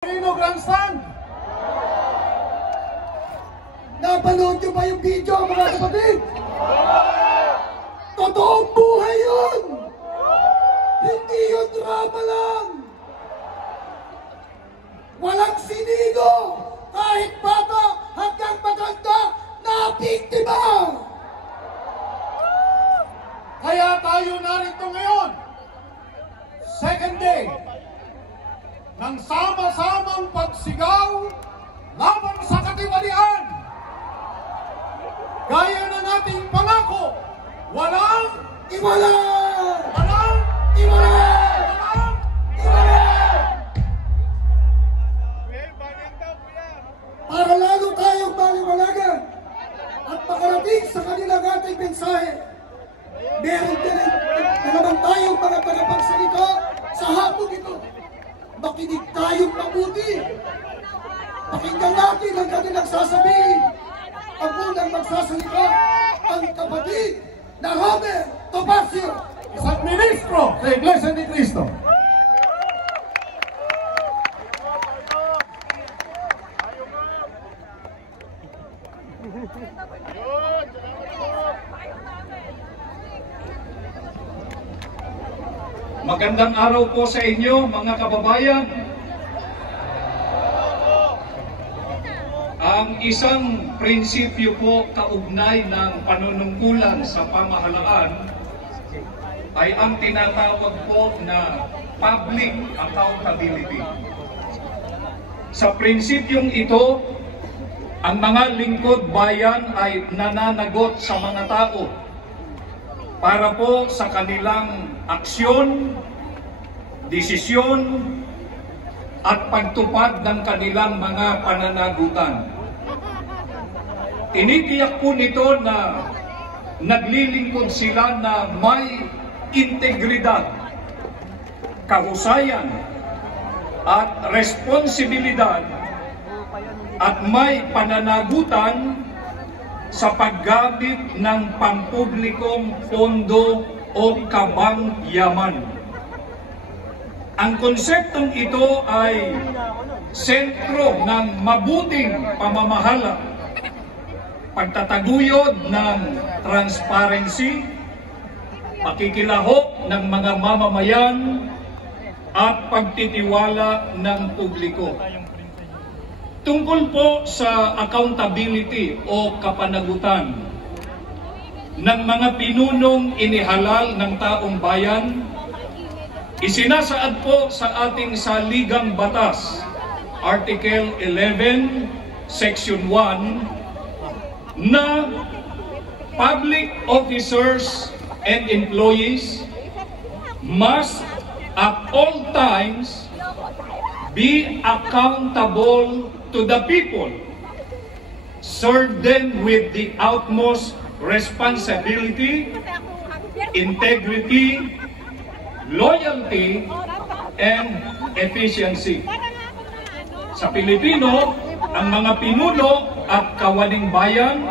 Grandstand! Napanood nyo ba yung video, mga kapatid? Totoong buhay yun! Hindi yun drama lang! Walang sinigo! Kahit bata hanggang maganda na biktima! Kaya tayo narito ngayon, second day, ng sama-samang pagsigaw laban sa katiwalian. Gaya ng ating pangako, walang Iwanan! walang Iwanan! walang Iwanan! Para lalo tayong maliwanagan at makarating sa kanilang ating mensahe, meron din na naman tayong mga tagapagsalita sa hapon ito. Makinig tayong mabuti. Pakinggan natin ang kanilang sasabihin. Ang unang magsasalita, ang kapatid na Robert Topacio, isang ministro sa Iglesia ni Cristo. Magandang araw po sa inyo, mga kababayan. Ang isang prinsipyo po kaugnay ng panunungkulan sa pamahalaan ay ang tinatawag po na public accountability. Sa prinsipyong ito, ang mga lingkod bayan ay nananagot sa mga tao para po sa kanilang aksyon, desisyon, at pagtupad ng kanilang mga pananagutan. Tinitiyak po nito na naglilingkod sila na may integridad, kahusayan, at responsibilidad, at may pananagutan sa paggamit ng pampublikong pondo o kabang-yaman. Ang konseptong ito ay sentro ng mabuting pamamahala, pagtataguyod ng transparency, pakikilahok ng mga mamamayan, at pagtitiwala ng publiko. Tungkol po sa accountability o kapanagutan ng mga pinunong inihalal ng taong bayan, isinasaad po sa ating saligang batas, Article 11, Section 1, na public officers and employees must at all times be accountable to the people, serve them with the utmost responsibility, integrity, loyalty, and efficiency. Sa Pilipino, ang mga pinuno at kawaling bayan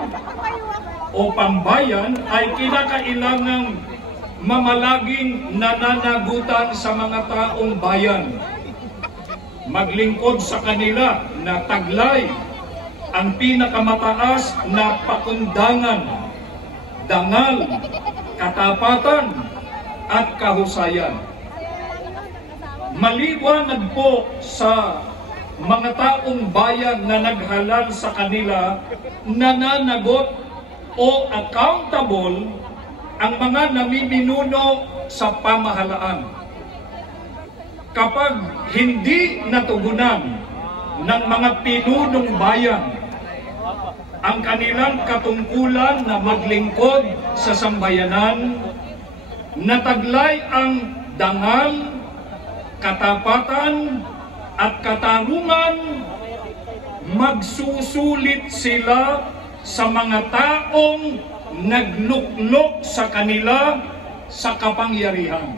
o pambayan ay kinakailangang mamalaging nananagutan sa mga taong bayan, maglingkod sa kanila na taglay ang pinakamataas na pakundangan, dangal, katapatan, at kahusayan. Maliwanag po sa mga taong bayan na naghalal sa kanila, nananagot o accountable ang mga namiminuno sa pamahalaan. Kapag hindi natugunan ng mga pinunong bayan ang kanilang katungkulan na maglingkod sa sambayanan, nataglay ang dangal, katapatan, at katarungan, magsusulit sila sa mga taong nagluklok sa kanila sa kapangyarihan.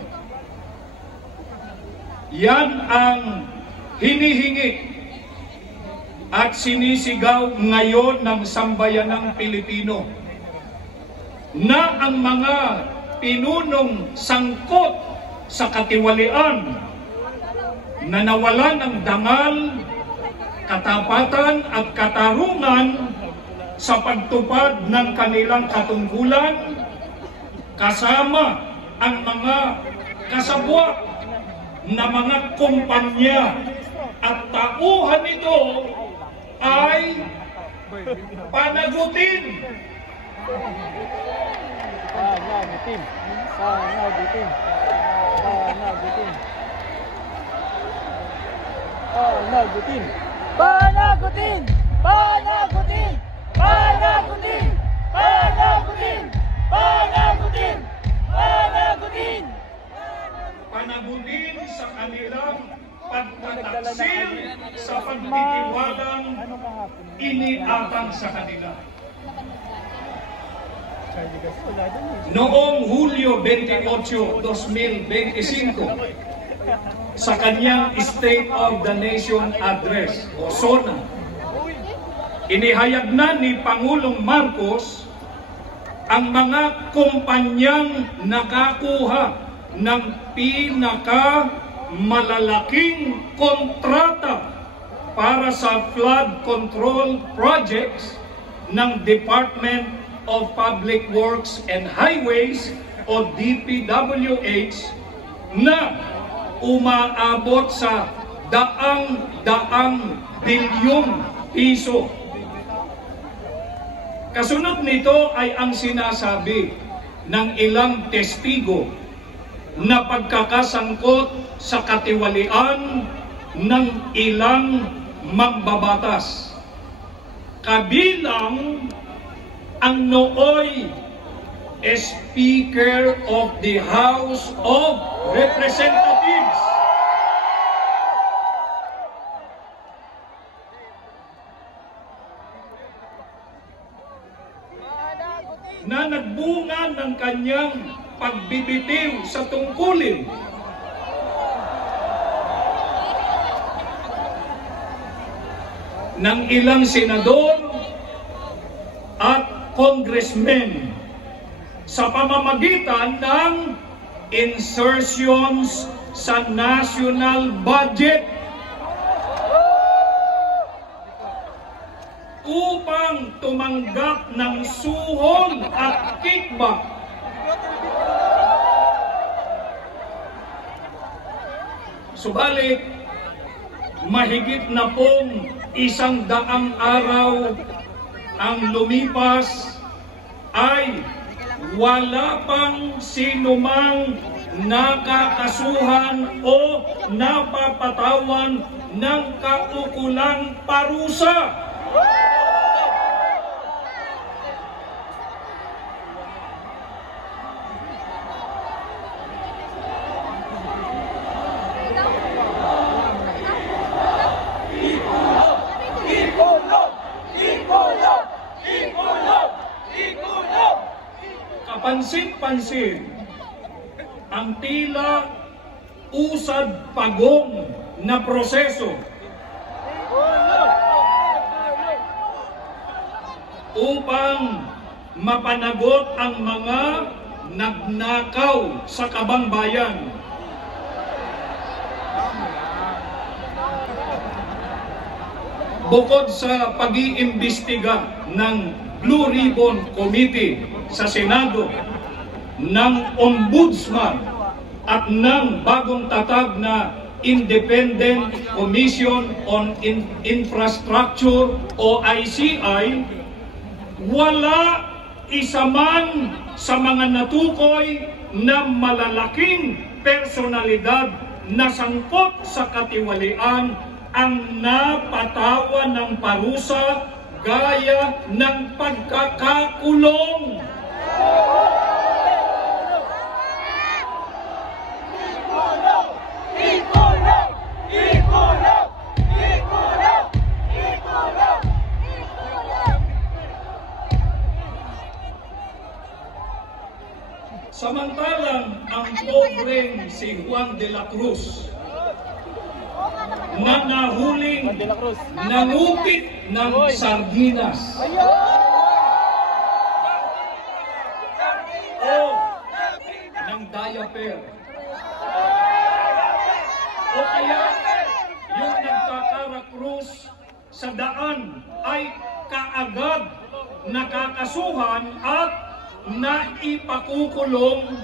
Yan ang hinihingi at sinisigaw ngayon ng sambayanang Pilipino, na ang mga pinunong sangkot sa katiwalian na nawalan ng dangal, katapatan at katarungan sa pagtupad ng kanilang katungkulan kasama ang mga kasabwat na mga kumpanya, at tauhan nito ay panagutin. Panagutin. Panagutin. Panagutin. Panagutin. Panagutin. Panagutin. Panagutin. Panagutin. Panagutin. Panagutin. Panagutin sa kanilang pagtataksil sa pagtitiwalang iniatang sa kanila. Noong Hulyo 28, 2025, sa kanyang State of the Nation Address o SONA, inihayag na ni Pangulong Marcos ang mga kumpanyang nakakuha ng malalaking kontrata para sa flood control projects ng Department of Public Works and Highways o DPWH na umaabot sa daang bilyong piso. Kasunod nito ay ang sinasabi ng ilang testigo na pagkakasangkot sa katiwalian ng ilang mambabatas. Kabilang ang nooy Speaker of the House of Representatives. Na nagbunga ng kanyang pagbibitiw sa tungkulin ng ilang senador at congressmen sa pamamagitan ng insertions sa national budget upang tumanggap ng suhol at kickback. Subalit, mahigit na pong 100 araw ang lumipas ay wala pang sinumang nakakasuhan o napapatawan ng kaukulang parusa. Kapansin-pansin ang tila usad-pagong na proseso upang mapanagot ang mga nagnakaw sa kabangbayan. Bukod sa pag-iimbestiga ng Blue Ribbon Committee sa Senado, ng Ombudsman at ng bagong tatag na Independent Commission on Infrastructure o ICI, wala isa man sa mga natukoy na malalaking personalidad na sangkot sa katiwalian ang napatawan ng parusa gaya ng pagkakakulong. Samantalang ang pobreng si Juan de la Cruz na nahuling nangupit ng sardinas o ng diaper o kaya yung nagkakarakrus sa daan ay kaagad nakakasuhan at naipakukulong.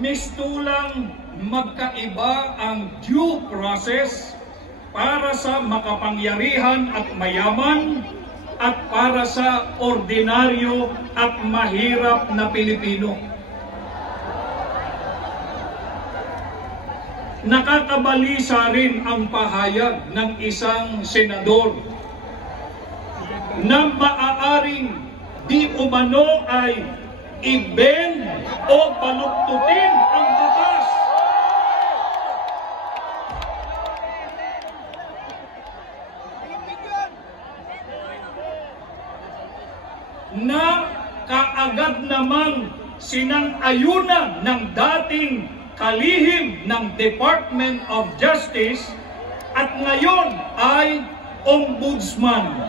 Mistulang magkaiba ang due process para sa makapangyarihan at mayaman at para sa ordinaryo at mahirap na Pilipino. Nakakabalisa rin ang pahayag ng isang senador na maaaring di umano ay i-bend o baluktutin ang batas. Na kaagad namang sinang-ayunan ng dating kalihim ng Department of Justice at ngayon ay Ombudsman.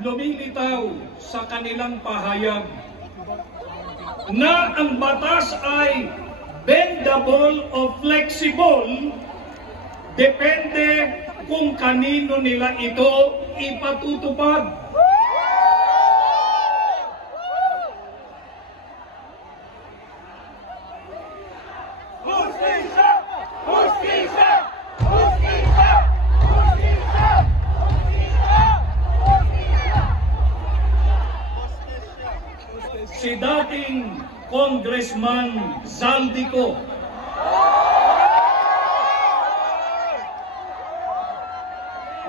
Lumilitaw sa kanilang pahayag na ang batas ay bendable o flexible depende kung kanino nila ito ipatutupad. Justisya! Justisya! Justisya! Justisya! Si dating Congressman Zaldico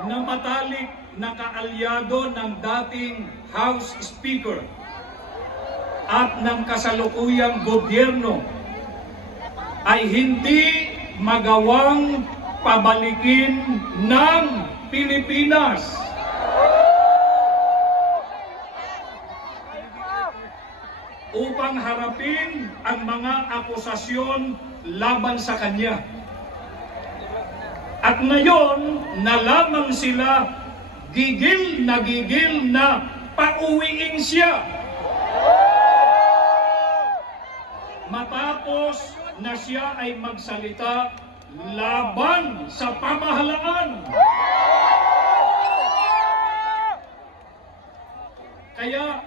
na matalik na kaalyado ng dating House Speaker at ng kasalukuyang gobyerno ay hindi magawang pabalikin ng Pilipinas upang harapin ang mga akusasyon laban sa kanya. At ngayon na lamang sila gigil na pauwiin siya matapos na siya ay magsalita laban sa pamahalaan. Kaya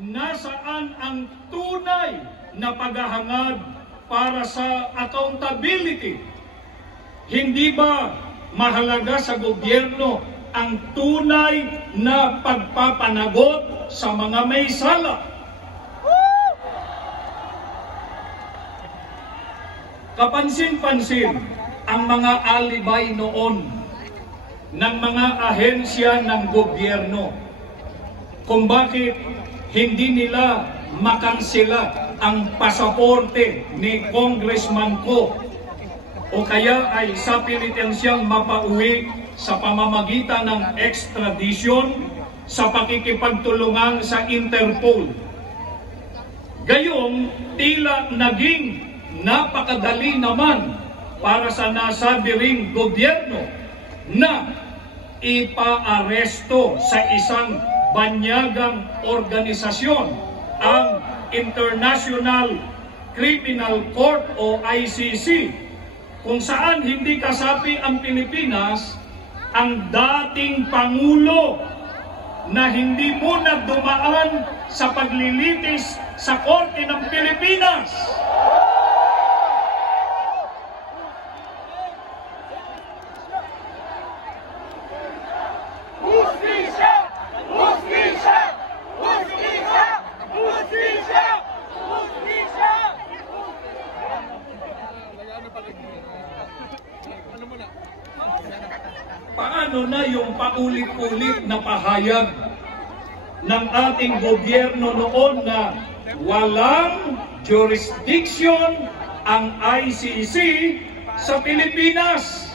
nasaan ang tunay na paghahangad para sa accountability? Hindi ba mahalaga sa gobyerno ang tunay na pagpapanagot sa mga may sala? Kapansin-pansin ang mga alibay noon ng mga ahensya ng gobyerno kung bakit hindi nila makansela ang pasaporte ni Congressman Ko o kaya ay sa pilitan siyang mapauwi sa pamamagitan ng extradition sa pakikipagtulungan sa Interpol. Gayong tila naging napakadali naman para sa nasabi ring gobyerno na ipaaresto sa isang banyagang organisasyon ang International Criminal Court o ICC kung saan hindi kasapi ang Pilipinas, ang dating Pangulo na hindi muna dumaan sa paglilitis sa Korte ng Pilipinas. Justisya! Justisya! Justisya! Justisya! Justisya! Paano na yung paulit-ulit na pahayag ng ating gobyerno noon na walang jurisdiction ang ICC sa Pilipinas?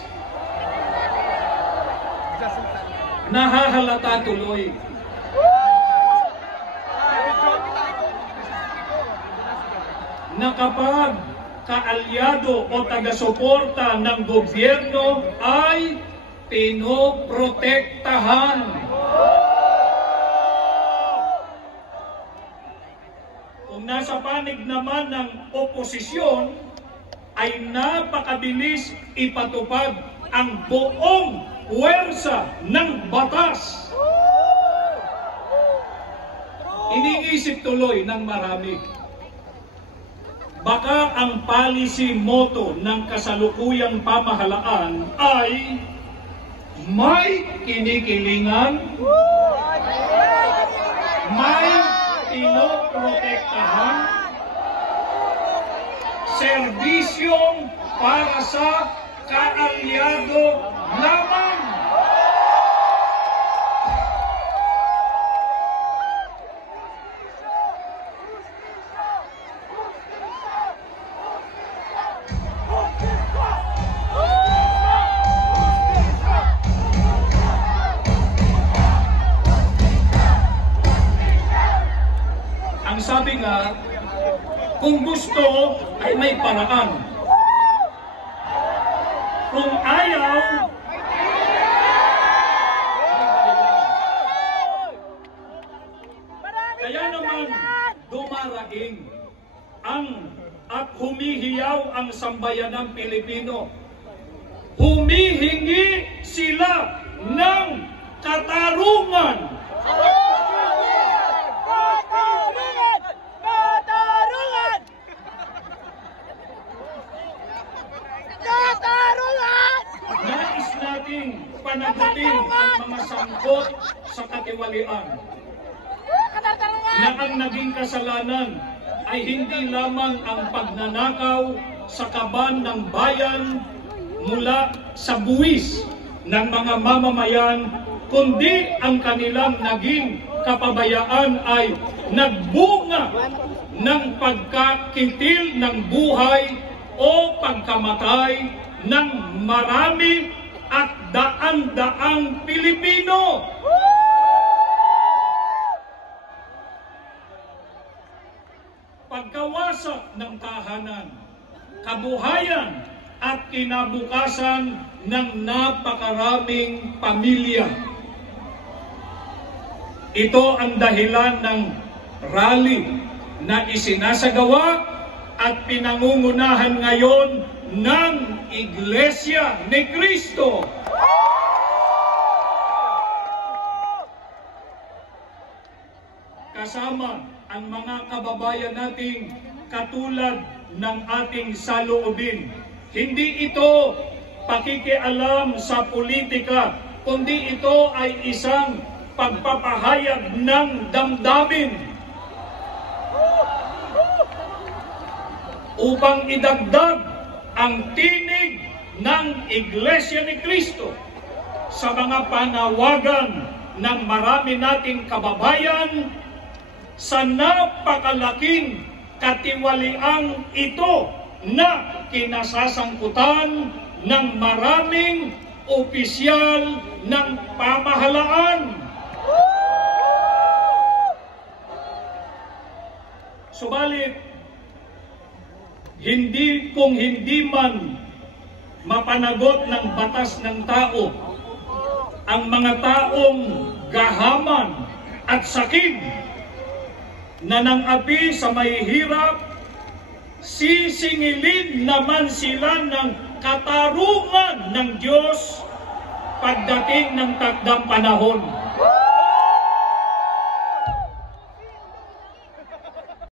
Nahahalata tuloy na kapag kaalyado o taga-suporta ng gobyerno ay pinoprotektahan. Kung nasa panig naman ng oposisyon, ay napakabilis ipatupad ang buong puwersa ng batas. Iniisip tuloy ng marami, baka ang policy motto ng kasalukuyang pamahalaan ay may kinikilingan, may pinoprotektahan, serbisyong para sa kaalyado lamang. Ang sabi nga, kung gusto ay may paraan. Kung ayaw, kaya naman dumaraing at humihiyaw ang sambayanang Pilipino. Humihingi sila ng katarungan. Nais nating panagutin ang mga sangkot sa katiwalian na ang naging kasalanan ay hindi lamang ang pagnanakaw sa kaban ng bayan mula sa buwis ng mga mamamayan, kundi ang kanilang naging kapabayaan ay nagbunga ng pagkakitil ng buhay o pagkamatay ng marami at daan-daang Pilipino. Pagkawasak ng tahanan, kabuhayan at kinabukasan ng napakaraming pamilya. Ito ang dahilan ng rally na isinasagawa at pinangungunahan ngayon ng Iglesia ni Cristo. Kasama ang mga kababayan nating katulad ng ating saloobin. Hindi ito pakikialam sa politika, kundi ito ay isang pagpapahayag ng damdamin upang idagdag ang tinig ng Iglesia ni Cristo sa mga panawagan ng marami nating kababayan sa napakalaking katiwaliang ito na kinasasangkutan ng maraming opisyal ng pamahalaan. Subalit, kung hindi man mapanagot ng batas ng tao ang mga taong gahaman at sakit na nang-api sa mahihirap, sisingilin naman sila ng katarungan ng Diyos pagdating ng takdang panahon.